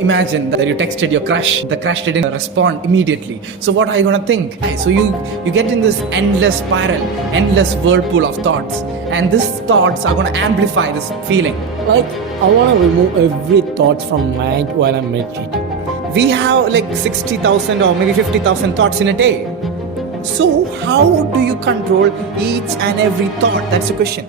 imagine that you texted your crush, the crush didn't respond immediately. So what are you gonna think? So you get in this endless spiral, endless whirlpool of thoughts, and these thoughts are gonna amplify this feeling. Like, I want to remove every thoughts from mind while I'm meditating. We have like 60,000 or maybe 50,000 thoughts in a day. So how do you control each and every thought? That's the question.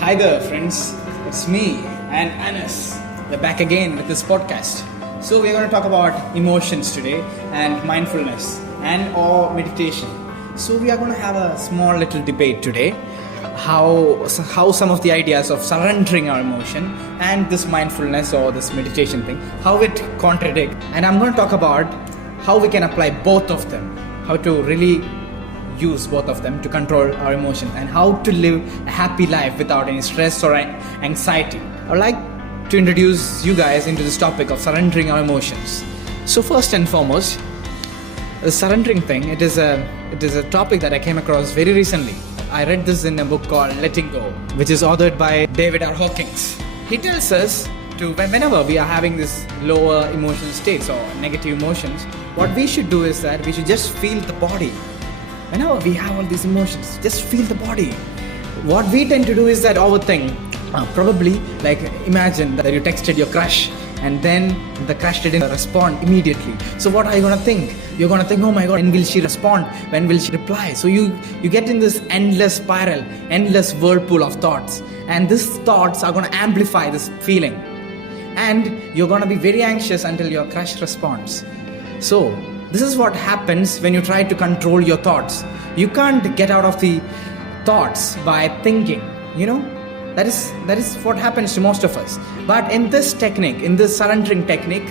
Hi there friends, it's me and Anas. We're back again with this podcast. So we're going to talk about emotions today and mindfulness and or meditation. So we are going to have a small little debate today. How some of the ideas of surrendering our emotion and this mindfulness or this meditation thing, how it contradict. And I'm going to talk about how we can apply both of them, how to really use both of them to control our emotions and how to live a happy life without any stress or anxiety. I would like to introduce you guys into this topic of surrendering our emotions. So first and foremost, the surrendering thing, it is a topic that I came across very recently. I read this in a book called Letting Go, which is authored by David R. Hawkins. He tells us to, whenever we are having this lower emotional states or negative emotions, what we should do is that we should just feel the body. Whenever we have all these emotions, just feel the body. What we tend to do is that overthink. Probably, like, imagine that you texted your crush and then the crush didn't respond immediately. So what are you gonna think? You're gonna think, oh my god, when will she respond? When will she reply? So you get in this endless spiral, endless whirlpool of thoughts, and these thoughts are gonna amplify this feeling. And you're gonna be very anxious until your crush responds. So this is what happens when you try to control your thoughts. You can't get out of the thoughts by thinking, That is what happens to most of us. But in this technique, in this surrendering technique,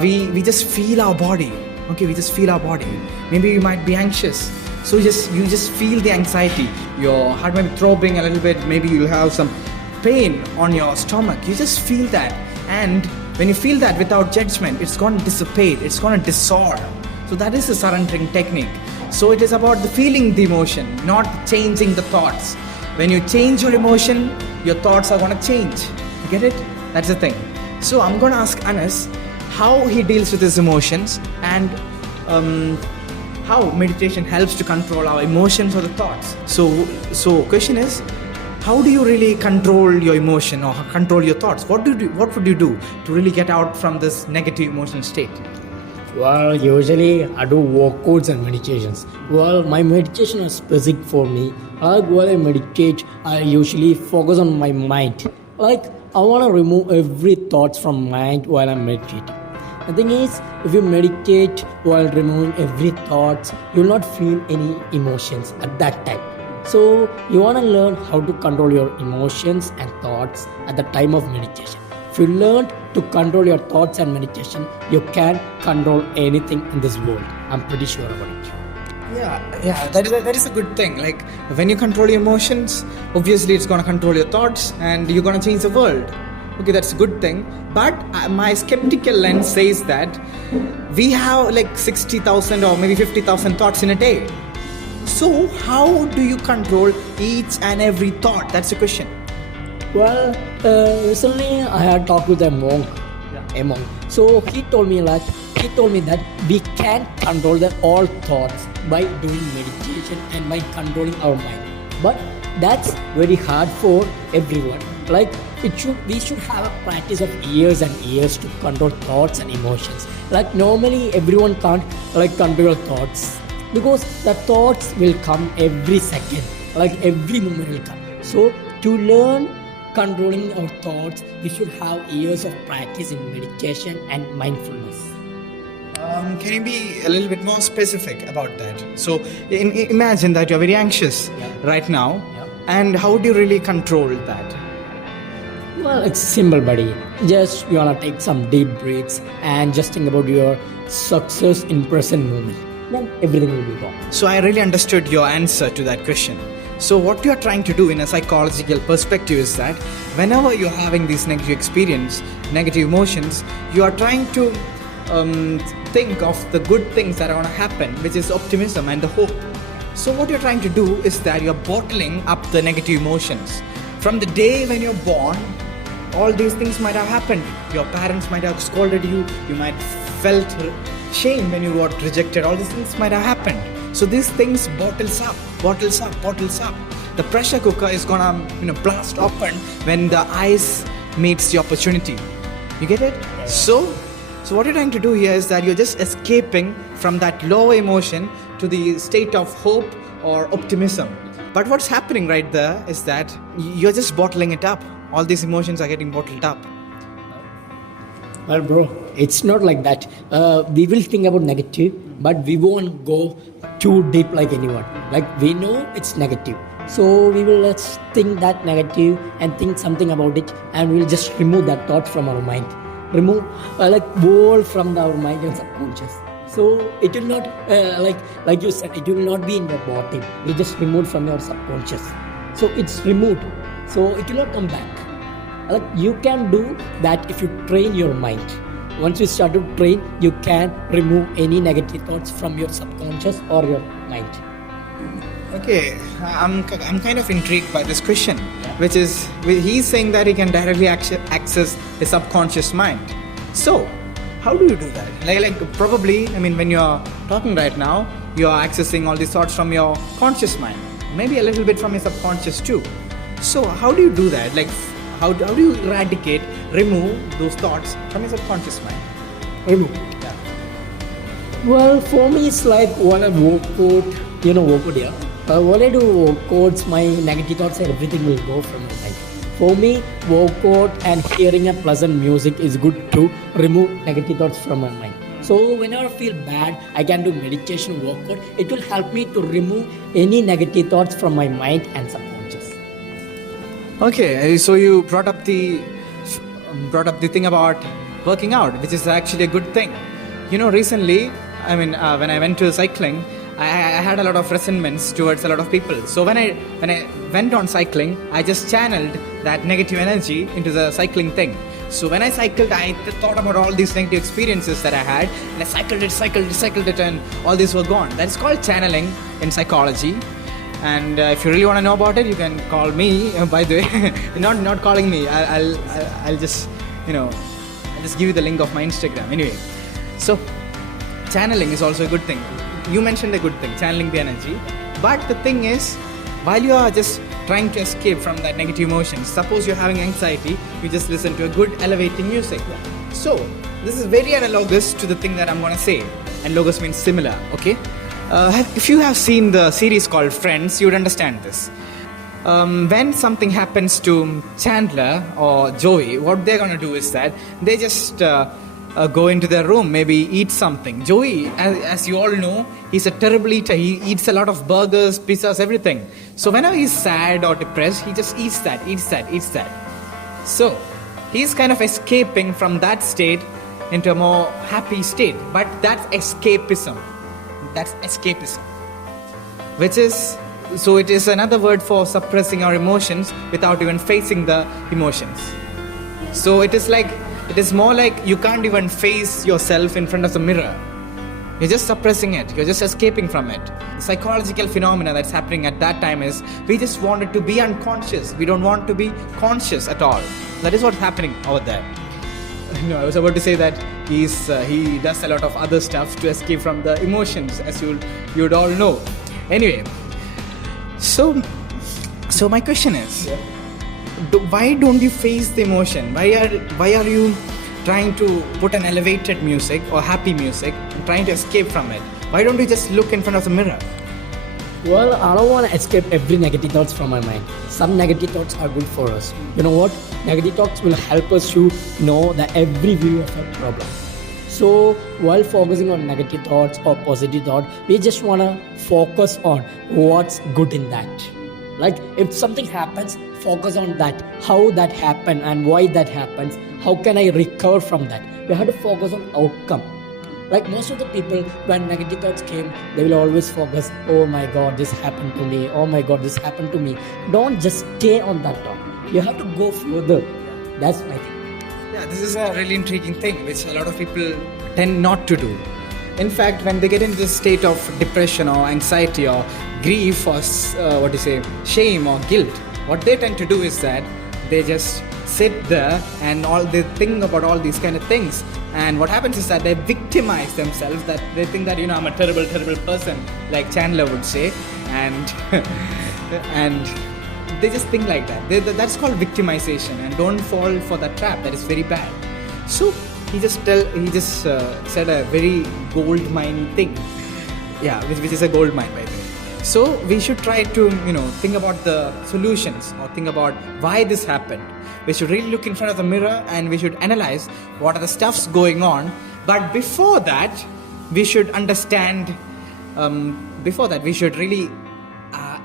we just feel our body. Okay, we just feel our body. Maybe you might be anxious. So you just feel the anxiety. Your heart might be throbbing a little bit. Maybe you'll have some pain on your stomach. You just feel that. And when you feel that without judgment, it's going to dissipate. It's going to dissolve. So that is the surrendering technique. So it is about the feeling the emotion, not changing the thoughts. When you change your emotion, your thoughts are going to change. You get it? That's the thing. So I'm going to ask Anas how he deals with his emotions and how meditation helps to control our emotions or the thoughts. So question is, how do you really control your emotion or control your thoughts? What would you do to really get out from this negative emotional state? Well, usually I do workouts and meditations. Well, my meditation is specific for me. While I meditate, I usually focus on my mind. Like, I want to remove every thoughts from mind while I'm meditating. The thing is, if you meditate while removing every thoughts, you will not feel any emotions at that time. So, you want to learn how to control your emotions and thoughts at the time of meditation. If you learn to control your thoughts and meditation, you can control anything in this world. I'm pretty sure about it. Yeah, that is a good thing. Like, when you control your emotions, obviously it's going to control your thoughts and you're going to change the world. Okay, that's a good thing. But my skeptical lens says that we have like 60,000 or maybe 50,000 thoughts in a day. So how do you control each and every thought? That's the question. Well, recently I had talked with a monk. So he told me that we can control all thoughts by doing meditation and by controlling our mind. But that's very hard for everyone. Like, we should have a practice of years and years to control thoughts and emotions. Like, normally everyone can't control thoughts because the thoughts will come every second. Like, every moment will come. So to learn controlling our thoughts, we should have years of practice in meditation and mindfulness. Can you be a little bit more specific about that? So imagine that you're very anxious right now, and how do you really control that? Well, it's simple, buddy. Just you wanna take some deep breaths and just think about your success in present moment. Then everything will be gone. So I really understood your answer to that question. So what you are trying to do in a psychological perspective is that whenever you're having these negative experience, negative emotions, you are trying to think of the good things that are going to happen, which is optimism and the hope. So what you're trying to do is that you're bottling up the negative emotions. From the day when you're born, all these things might have happened. Your parents might have scolded you. You might felt shame when you got rejected. All these things might have happened. So these things bottles up. The pressure cooker is gonna blast open when the ice meets the opportunity. You get it? So what you're trying to do here is that you're just escaping from that low emotion to the state of hope or optimism. But what's happening right there is that you're just bottling it up. All these emotions are getting bottled up. Well, bro, it's not like that. We will think about negative, but we won't go too deep like anyone. Like, we know it's negative. So we will let's think that negative and think something about it, and we'll just remove that thought from our mind. Remove wall from our mind and subconscious. So it will not like you said, it will not be in your body. You just remove from your subconscious. So it's removed. So it will not come back. Like, you can do that if you train your mind. Once you start to train, you can remove any negative thoughts from your subconscious or your mind. Okay, I'm kind of intrigued by this question, which is he's saying that he can directly access the subconscious mind. So how do you do that? Like probably, when you're talking right now, you're accessing all these thoughts from your conscious mind, maybe a little bit from your subconscious too. So how do you do that? Like, how do you remove those thoughts from your subconscious mind? Remove. Yeah. Well, for me, it's like when I walk out, yeah. When I do workouts, my negative thoughts and everything will go from my mind. For me, workout and hearing a pleasant music is good to remove negative thoughts from my mind. So whenever I feel bad, I can do meditation, workout. It will help me to remove any negative thoughts from my mind and subconscious. Okay, so you brought up the thing about working out, which is actually a good thing. Recently, when I went to cycling, I had a lot of resentments towards a lot of people. So when I went on cycling, I just channeled that negative energy into the cycling thing. So when I cycled, I thought about all these negative experiences that I had, and I cycled it, and all these were gone. That's called channeling in psychology. And if you really want to know about it, you can call me. By the way, not calling me. I'll just I'll just give you the link of my Instagram. Anyway, so channeling is also a good thing. You mentioned a good thing, channeling the energy. But the thing is, while you are just trying to escape from that negative emotion, suppose you're having anxiety, you just listen to a good elevating music. So this is very analogous to the thing that I'm going to say. Analogous means similar, okay? If you have seen the series called Friends, you would understand this. When something happens to Chandler or Joey, what they're going to do is that they just go into their room, maybe eat something. Joey, as you all know, he's a terrible eater. He eats a lot of burgers, pizzas, everything. So whenever he's sad or depressed, he just eats that. So he's kind of escaping from that state into a more happy state. But that's escapism. Which is, so it is another word for suppressing our emotions without even facing the emotions. So it is more like you can't even face yourself in front of the mirror. You're just suppressing it. You're just escaping from it. The psychological phenomena that's happening at that time is we just wanted to be unconscious. We don't want to be conscious at all. That is what's happening over there. I was about to say that he does a lot of other stuff to escape from the emotions, as you'd all know. Anyway, so my question is, why don't you face the emotion? Why are you trying to put an elevated music or happy music and trying to escape from it? Why don't you just look in front of the mirror? Well, I don't want to escape every negative thoughts from my mind. Some negative thoughts are good for us. You know what? Negative thoughts will help us to know that every view of a problem. So while focusing on negative thoughts or positive thought, we just want to focus on what's good in that. Like if something happens, focus on that, how that happened and why that happens, how can I recover from that. You have to focus on outcome. Like most of the people, when negative thoughts came, they will always focus, oh my god, this happened to me, oh my god, this happened to me. Don't just stay on that thought. You have to go further. That's my thing. Yeah, this is a really intriguing thing which a lot of people tend not to do. In fact, when they get into this state of depression or anxiety or grief or shame or guilt, what they tend to do is that they just sit there and all they think about all these kind of things. And what happens is that they victimize themselves, that they think that, I'm a terrible, terrible person, like Chandler would say, and and they just think like that. That's called victimization, and don't fall for that trap. That is very bad. So he just said a very gold mine thing, which is a gold mine, by the way. So we should try to think about the solutions, or think about why this happened. We should really look in front of the mirror and we should analyze what are the stuffs going on. But before that, we should understand. Before that, we should really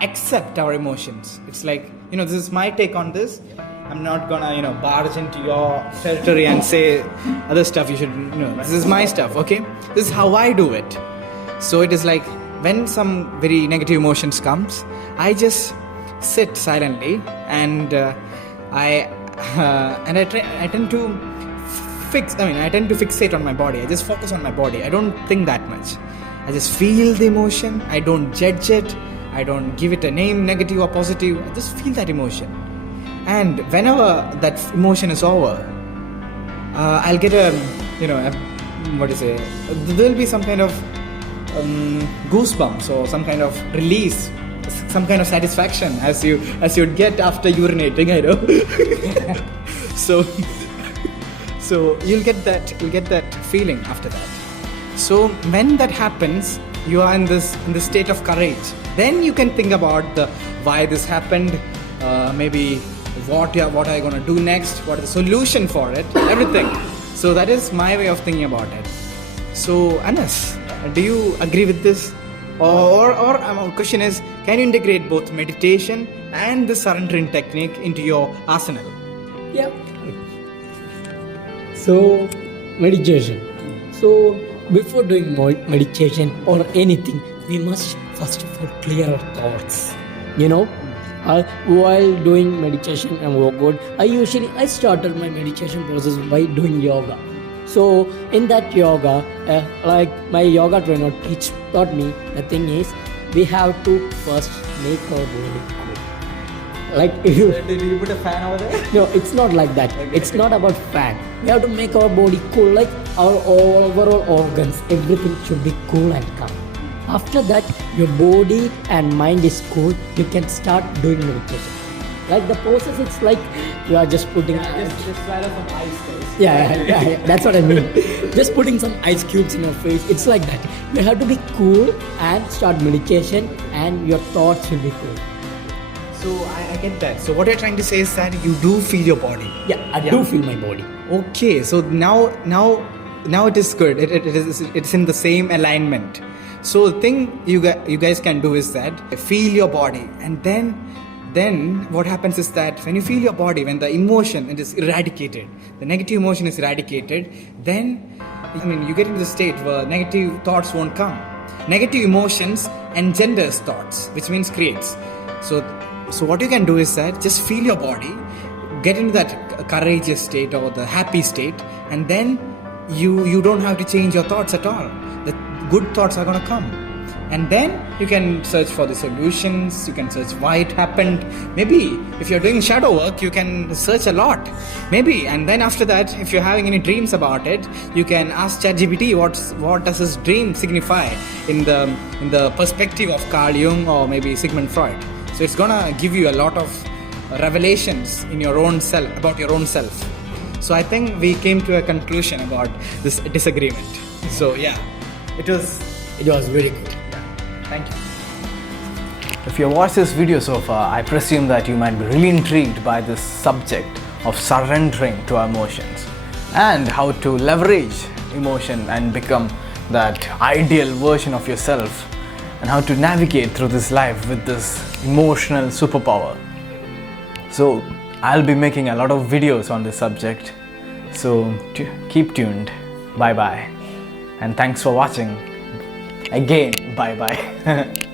accept our emotions. It's like, this is my take on this. I'm not gonna barge into your territory and say other stuff. You should this is my stuff. Okay, this is how I do it. So it is like, when some very negative emotions comes, I just sit silently and I tend to fixate on my body. I just focus on my body. I don't think that much. I just feel the emotion. I don't judge it. I don't give it a name, negative or positive. I just feel that emotion. And whenever that emotion is over, I'll get there'll be some kind of goosebumps, or some kind of release, some kind of satisfaction, as you'd get after urinating, I know. so you'll get that feeling after that. So when that happens, you are in this state of courage. Then you can think about why this happened, maybe what are you gonna do next, what is the solution for it, everything. So that is my way of thinking about it. So Anas, do you agree with this? Or my question is, can you integrate both meditation and the surrendering technique into your arsenal? Yeah. So, meditation. So, before doing meditation or anything, we must first of all clear our thoughts. While doing meditation and workout, I started my meditation process by doing yoga. So in that yoga, like my yoga trainer taught me, the thing is, we have to first make our body cool. Like if you did you put a fan over there? No, it's not like that. Okay. It's not about fan. We have to make our body cool, like our overall organs, everything should be cool and calm. After that, your body and mind is cool, you can start doing meditation. Like the process, it's like you are just putting just swallow some ice cubes. Yeah, that's what I mean. Just putting some ice cubes in your face. It's like that. You have to be cool and start meditation, and your thoughts will be cool. So I get that. So what you're trying to say is that you do feel your body. Yeah, I do feel my body. Okay, so now it is good. It's in the same alignment. So the thing you guys can do is that feel your body, and then what happens is that when you feel your body, when the emotion is eradicated, the negative emotion is eradicated, then you get into the state where negative thoughts won't come. Negative emotions engenders thoughts, which means creates. So what you can do is that just feel your body, get into that courageous state or the happy state, and then you don't have to change your thoughts at all. The good thoughts are going to come. And then you can search for the solutions, you can search why it happened. Maybe if you're doing shadow work, you can search a lot. Maybe. And then after that, if you're having any dreams about it, you can ask ChatGPT what does this dream signify in the perspective of Carl Jung or maybe Sigmund Freud. So it's gonna give you a lot of revelations in your own self, about your own self. So I think we came to a conclusion about this disagreement. So yeah, it was very good. Thank you. If you watched this video so far, I presume that you might be really intrigued by this subject of surrendering to our emotions and how to leverage emotion and become that ideal version of yourself, and how to navigate through this life with this emotional superpower. So I'll be making a lot of videos on this subject, so keep tuned. Bye bye, and thanks for watching. Again, bye bye.